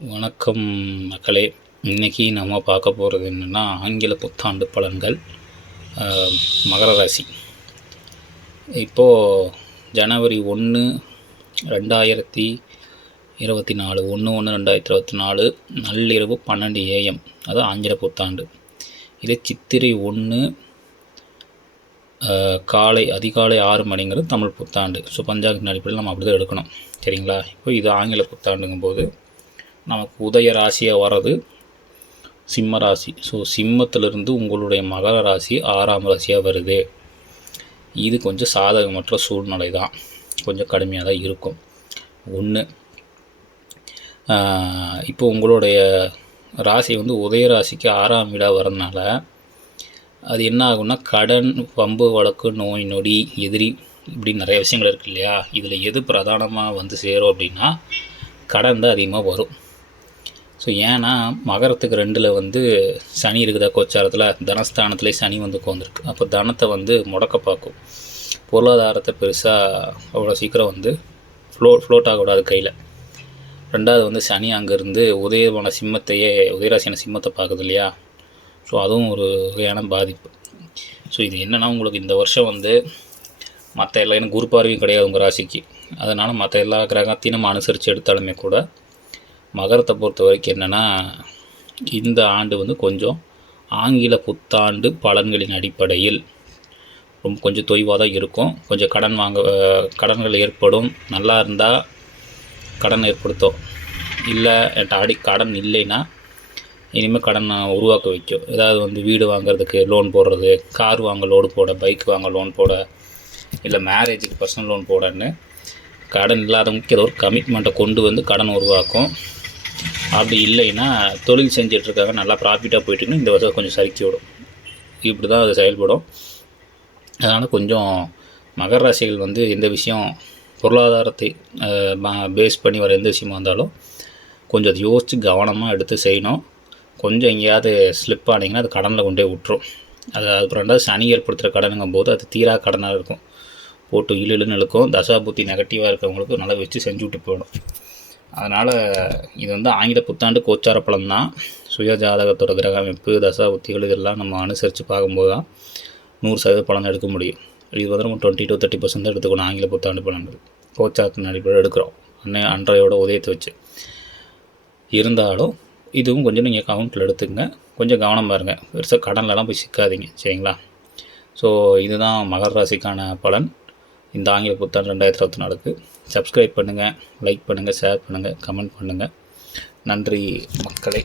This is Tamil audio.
வணக்கம் மக்களே. இன்றைக்கி நம்ம பார்க்க போகிறது என்னென்னா ஆங்கில புத்தாண்டு பலன்கள். மகர ராசி. இப்போது ஜனவரி 1 2024 1/1/2024 நள்ளிரவு 12 AM, அது ஆங்கில புத்தாண்டு. இதே சித்திரை 1 அதிகாலை 6 மணிங்கிறது தமிழ் புத்தாண்டு. ஸோ பஞ்சாங்கத்தின் அடிப்படையில் நம்ம அப்படி தான் எடுக்கணும், சரிங்களா? இப்போ இது ஆங்கில புத்தாண்டுங்கும்போது நமக்கு உதய ராசியாக வர்றது சிம்ம ராசி. ஸோ சிம்மத்திலிருந்து உங்களுடைய மகர ராசி 6ஆம் ராசியாக வருது. இது கொஞ்சம் சாதகமற்ற சூழ்நிலை தான், கொஞ்சம் கடுமையாக தான் இருக்கும். ஒன்று, இப்போ உங்களுடைய ராசி உதய ராசிக்கு 6ஆம் வீடாக வரதுனால அது என்ன ஆகும்னா, கடன், வம்பு வழக்கு, நோய் நொடி, எதிரி, இப்படி நிறைய விஷயங்கள் இருக்குது இல்லையா? இதில் எது பிரதானமாக சேரும் அப்படின்னா கடன் தான் அதிகமாக வரும். ஸோ ஏன்னா மகரத்துக்கு 2ல் சனி இருக்குதா, கோச்சாரத்தில் தனஸ்தானத்துலேயே சனி உட்காந்துருக்கு. அப்போ தனத்தை முடக்க பார்க்கும். பொருளாதாரத்தை பெருசாக அவ்வளோ சீக்கிரம் ஃப்ளோட் ஆகக்கூடாது கையில். 2வது சனி அங்கேருந்து உதயமான உதயராசியான சிம்மத்தை பார்க்குது இல்லையா? ஸோ அதுவும் ஒரு வகையான பாதிப்பு. ஸோ இது என்னென்னா, உங்களுக்கு இந்த வருஷம் மற்ற எல்லா குரு பார்வையும் கிடையாது உங்கள் ராசிக்கு. அதனால் மற்ற எல்லா கிரகத்தையும் நம்ம அனுசரித்து எடுத்தாலுமே கூட மகரத்தை பொறுத்த வரைக்கும் என்னென்னா, இந்த ஆண்டு கொஞ்சம் ஆங்கில புத்தாண்டு பலன்களின் அடிப்படையில் கொஞ்சம் தொய்வாக தான் இருக்கும். கொஞ்சம் கடன்கள் ஏற்படும். நல்லா இருந்தால் கடன் ஏற்படுத்தும். இல்லை என்கிட்ட கடன் இல்லைன்னா இனிமேல் கடனை உருவாக்க வைக்கும். ஏதாவது வீடு வாங்கிறதுக்கு லோன் போடுறது, கார் வாங்க லோடு போட, பைக் வாங்க லோன் போட, இல்லை மேரேஜுக்கு பர்சனல் லோன் போடன்னு கடன் இல்லாதவங்களுக்கு ஏதோ ஒரு கமிட்மெண்ட்டை கொண்டு கடன் உருவாக்கும். அப்படி இல்லைன்னா தொழில் செஞ்சிட்ருக்காங்க, நல்லா ப்ராஃபிட்டாக போயிட்டுருக்குன்னு இந்த வருஷம் கொஞ்சம் சறுக்கி விடும். இப்படி தான் அது செயல்படும். அதனால் கொஞ்சம் மகர ராசிகள் எந்த விஷயம் பொருளாதாரத்தை பேஸ் பண்ணி வர எந்த விஷயமா இருந்தாலும் கொஞ்சம் அதை யோசித்து கவனமாக எடுத்து செய்யணும். கொஞ்சம் எங்கேயாவது ஸ்லிப் ஆனிங்கன்னா அது கடனில் கொண்டே விட்டுரும். அப்புறம் 2வது சனி ஏற்படுத்துகிற கடனுங்கும் போது அது தீரா கடனாக இருக்கும். போட்டு இழுன்னு இழுக்கும். தசாபுத்தி நெகட்டிவாக இருக்கிறவங்களுக்கு நல்லா வச்சு செஞ்சு விட்டு போயிடும். அதனால் இது ஆங்கில புத்தாண்டு கோச்சார பலன் தான். சுய ஜாதகத்தோட கிரக அமைப்பு, தசாபுத்திகள் இதெல்லாம் நம்ம அனுசரித்து பார்க்கும்போது தான் 100% பலன் எடுக்க முடியும். இது நம்ம 20 to 30% தான் எடுத்துக்கணும். ஆங்கில புத்தாண்டு பலன்கள் கோச்சாரத்தின் அடிப்படையில் எடுக்கிறோம், அன்றையோட உதயத்தை வச்சு. இருந்தாலும் இதுவும் கொஞ்சம் நீங்கள் கவுண்டில் எடுத்துங்க. கொஞ்சம் கவனமாக இருங்க, பெருசாக கடன்லலாம் போய் சிக்காதீங்க, சரிங்களா? ஸோ இதுதான் மகர ராசிக்கான பலன் இந்த ஆங்கில புத்தாண்டு 2024க்கு. சப்ஸ்கிரைப் பண்ணுங்கள், லைக் பண்ணுங்கள், ஷேர் பண்ணுங்கள், கமெண்ட் பண்ணுங்கள். நன்றி மக்களே.